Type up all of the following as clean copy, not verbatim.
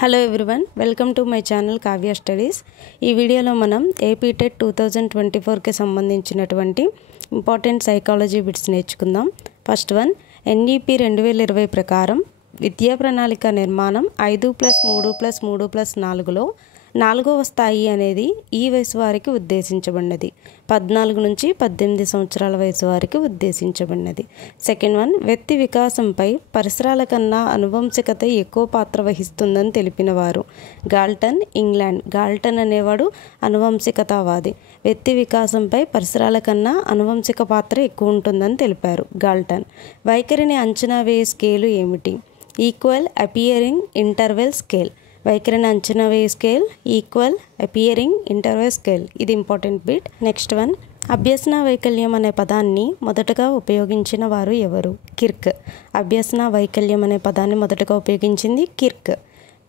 Hello everyone, welcome to my channel Kavya studies. ఈ వీడియోలో మనం ఏపీ టెట్ 2024కి సంబంధించినటువంటి ఇంపార్టెంట్ సైకాలజీ బిట్స్ నేర్చుకుందాం. ఫస్ట్ వన్, ఎన్ఈపీ 2020 ప్రకారం విద్యా ప్రణాళిక నిర్మాణం 5+3+3+4లో 4వ స్థాయి అనేది ఈ వయసు వారికి ఉద్దేశించబడినది. 14 నుంచి 18 సంవత్సరాల వయసు వారికి ఉద్దేశించబడినది. సెకండ్ వన్, వ్యక్తి వికాసంపై పరిసరాల కన్నా అనువంశికత ఎక్కువ పాత్ర వహిస్తుందని తెలిపినవారు గాల్టన్, ఇంగ్లాండ్. గాల్టన్ అనేవాడు అనువంశికతావాది. వ్యక్తి వికాసంపై పరిసరాల కన్నా అనువంశిక పాత్ర ఎక్కువ ఉంటుందని తెలిపారు గాల్టన్. వైఖరిని అంచనా వేయే స్కేలు ఏమిటి? Equal appearing interval scale. వైఖరిని అంచనా వేయే scale equal appearing interval scale. ఇది ఇంపార్టెంట్ బిట్. నెక్స్ట్ వన్, అభ్యసన వైకల్యం అనే పదాన్ని మొదటగా ఉపయోగించిన వారు ఎవరు? కిర్క్. అభ్యసన వైకల్యం అనే పదాన్ని మొదటగా ఉపయోగించింది కిర్క్.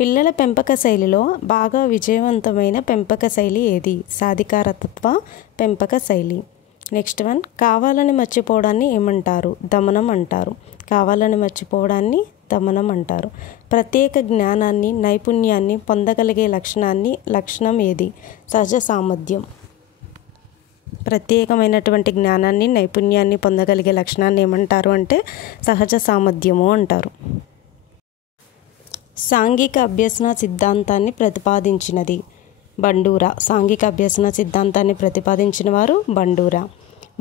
పిల్లల పెంపక శైలిలో బాగా విజయవంతమైన పెంపక శైలి ఏది? సాధికారతత్వ పెంపక శైలి. నెక్స్ట్ వన్, కావాలని మర్చిపోవడాన్ని ఏమంటారు? దమనం అంటారు. కావాలని మర్చిపోవడాన్ని దమనం అంటారు. ప్రత్యేక జ్ఞానాన్ని, నైపుణ్యాన్ని పొందగలిగే లక్షణం ఏది? సహజ సామర్థ్యం. ప్రత్యేకమైనటువంటి జ్ఞానాన్ని, నైపుణ్యాన్ని పొందగలిగే లక్షణాన్ని ఏమంటారు అంటే సహజ సామర్థ్యము అంటారు. సాంఘిక అభ్యసన సిద్ధాంతాన్ని ప్రతిపాదించినది బండూరా. సాంఘిక అభ్యసన సిద్ధాంతాన్ని ప్రతిపాదించిన వారు బండూరా.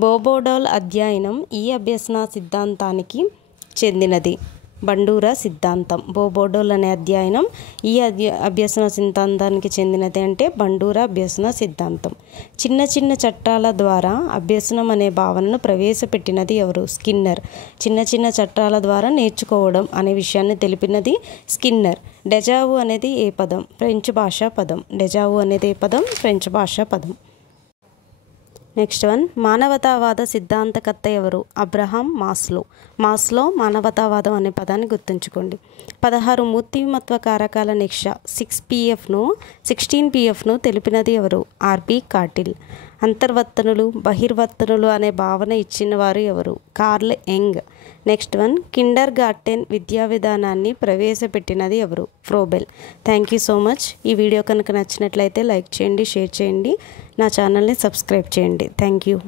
బోబోడోల్ అధ్యయనం ఈ అభ్యసన సిద్ధాంతానికి చెందినది. బండూరా సిద్ధాంతం. బోబోడోల్ అనే అధ్యయనం ఈ అభ్యసన సిద్ధాంతానికి చెందినది అంటే బండూరా అభ్యసన సిద్ధాంతం. చిన్న చిన్న చట్టాల ద్వారా అభ్యసనం అనే భావనను ప్రవేశపెట్టినది ఎవరు? స్కిన్నర్. చిన్న చిన్న చట్టాల ద్వారా నేర్చుకోవడం అనే విషయాన్ని తెలిపినది స్కిన్నర్. డెజావు అనేది ఏ పదం? ఫ్రెంచ్ భాషా పదం. డెజావు అనేది ఏ పదం? ఫ్రెంచ్ భాషా పదం. నెక్స్ట్ వన్, మానవతావాద సిద్ధాంతకర్త ఎవరు? Abraham Maslow. మాస్లో మానవతావాదం అనే పదాన్ని గుర్తుంచుకోండి. 16 మూర్తిమత్వ కారకాల నిక్ష 16PFను తెలిపినది ఎవరు? RB cattle. అంతర్వర్తనులు, బహిర్వర్తనులు అనే భావన ఇచ్చిన వారు ఎవరు? Carl Jung. Next one, kindergarten విద్యా విధానాన్ని ప్రవేశపెట్టినది ఎవరు? Froebel. Thank you so much. ఈ వీడియో కనుక నచ్చినట్లయితే లైక్ చేయండి, షేర్ చేయండి, నా ఛానల్ని సబ్స్క్రైబ్ చేయండి. Thank you.